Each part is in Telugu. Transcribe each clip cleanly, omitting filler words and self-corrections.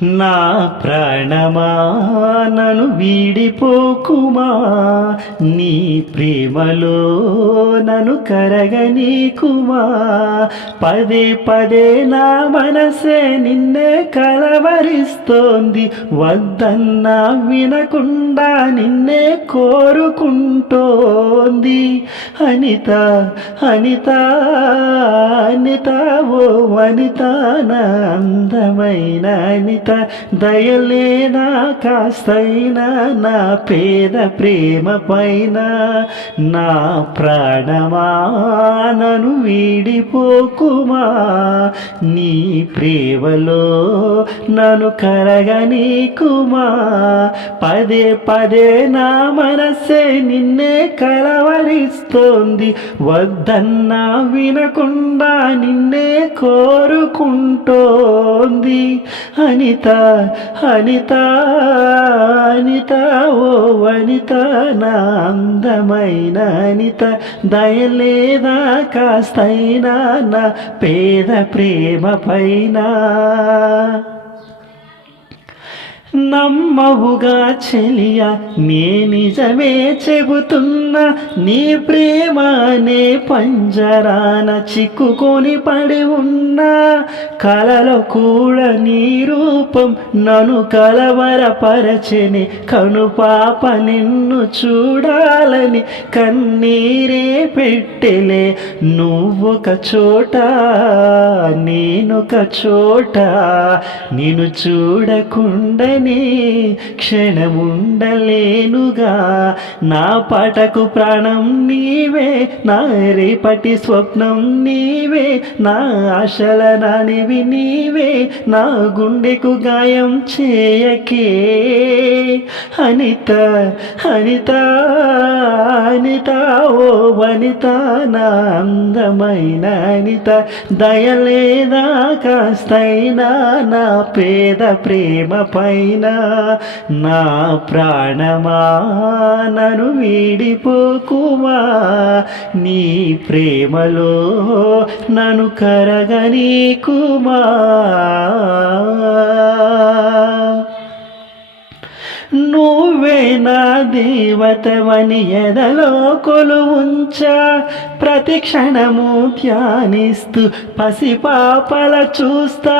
నా ప్రాణమా నన్ను వీడిపోకుమా, నీ ప్రేమలో నన్ను కరగనీకుమా. పదే పదే నా మనసే నిన్నే కలవరిస్తోంది, వద్దన్నా వినకుండా నిన్నే కోరుకుంటోంది. అనిత అనిత అనిత ఓ వనిత, నా అందమైన అనిత, దయలేనా కాస్తైనా నా పేద ప్రేమ పైన. నా ప్రాణమా నన్ను వీడిపోకుమా, నీ ప్రేమలో నన్ను కరగనీకుమా. పదే పదే నా మనసే నిన్నే కలవరిస్తోంది, వద్దన్నా వినకుండా నిన్నే కోరుకుంటోంది. అనిత అనిత అనిత ఓ వనిత, నా అందమైన అనిత, దయలేదా కాస్తైనా నా పేద ప్రేమ పైన. నమ్మవుగా చెలియా నే నిజమే చెబుతున్నా, నీ ప్రేమనే పంజరాన చిక్కుకొని పడి ఉన్నా. కలలో కూడా నీ రూపం నన్ను కలవరపరచెనే, కనుపాప నిన్ను చూడాలని కన్నీరే పెట్టెలే. నువ్వొక చోట నేనొక చోట, నిన్ను చూడకుండా క్షణముండలేనుగా. నా పాటకు ప్రాణం నీవే, నా రేపటి స్వప్నం నీవే, నా ఆశల నానివి నీవే, నా గుండెకు గాయం చేయకే. అనిత అనిత అనిత ఓ వనిత, నా అందమైన అనిత, దయలేదా కాస్తైనా నా పేద ప్రేమ పైన. నా ప్రాణమా నన్ను వీడిపోకుమా, నీ ప్రేమలో నన్ను కరగనీకుమా. నువ్వే నా దేవతవని ఎదలో కొలువుంచా, ప్రతి క్షణము ధ్యానిస్తూ పసిపాపల చూస్తా.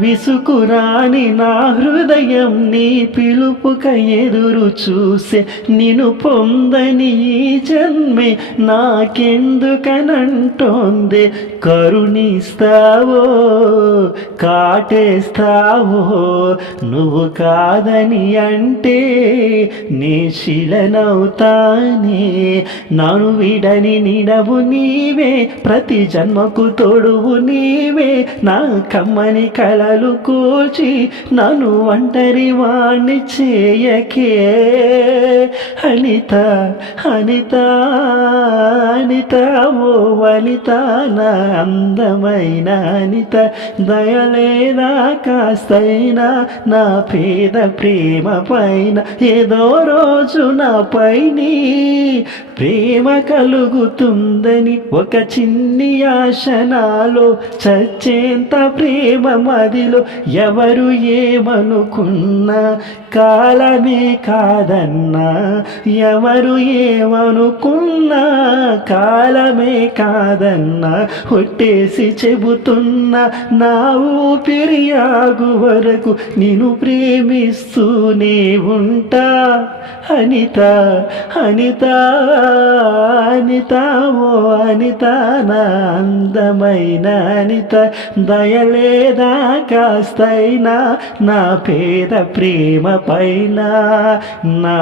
విసుకురాని నా హృదయం నీ పిలుపుక ఎదురు చూసే, నిన్ను పొందని ఈ జన్మే నాకెందుకనంటోందే. కరుణిస్తావో కాటేస్తావో, నువ్వు కాదని అంటే నే శిలనవుతానే. నన్ను విడని నిడవు నీవే, ప్రతి జన్మకు తోడువు నీవే. నా కమ్మని కలలు కూల్చి నన్ను ఒంటరి వాణ్ణి చేయకే. అనిత అనిత అనిత ఓ వనిత, నా అందమైన అనిత, దయలేదా కాస్తైనా నా పేద ప్రేమ పైన. ఏదో రోజు నాపై నీ ప్రేమ కలుగుతుందని ఒక చిన్ని ఆశ నాలో, చచ్చేంత ప్రేమ మదిలో. ఎవరు ఏమనుకున్నా కాలమే కాదన్నా, ఎవరు ఏమనుకున్నా కాలమే కాదన్నా. ఒట్టేసి చెబుతున్నా నా ఊపిరి ఆగు వరకు నిన్ను ప్రేమిస్తూనే ఉంటా. అనిత అనిత అనిత ఓ అనిత, నా అందమైన అనిత, దయలేదా కాస్తైనా నా పేద ప్రేమ పైన. నా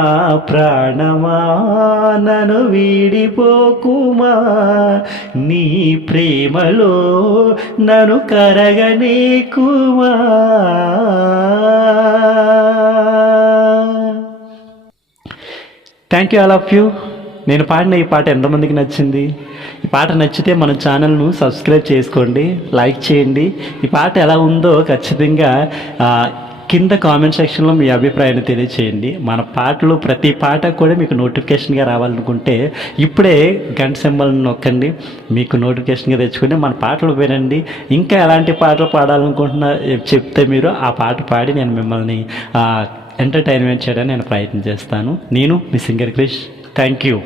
ప్రాణమా నన్ను వీడిపోకుమా, నీ ప్రేమలో నన్ను కరగనీకుమా. Thank you all of you. నేను పాడిన ఈ పాట ఎంతమందికి నచ్చింది? ఈ పాట నచ్చితే మన ఛానల్ను సబ్స్క్రైబ్ చేసుకోండి, లైక్ చేయండి. ఈ పాట ఎలా ఉందో ఖచ్చితంగా కింద కామెంట్ సెక్షన్లో మీ అభిప్రాయాన్ని తెలియచేయండి. మన పాటలు ప్రతి పాట కూడా మీకు నోటిఫికేషన్గా రావాలనుకుంటే ఇప్పుడే గంట సింబల్ నొక్కండి, మీకు నోటిఫికేషన్గా తెచ్చుకొని మన పాటలు వినండి. ఇంకా ఎలాంటి పాటలు పాడాలనుకుంటున్నా చెప్తే మీరు ఆ పాట పాడి నేను మిమ్మల్ని ఎంటర్టైన్మెంట్ చేయడానికి నేను ప్రయత్నం చేస్తాను. నేను మీ సింగర్ క్రిష్. Thank you.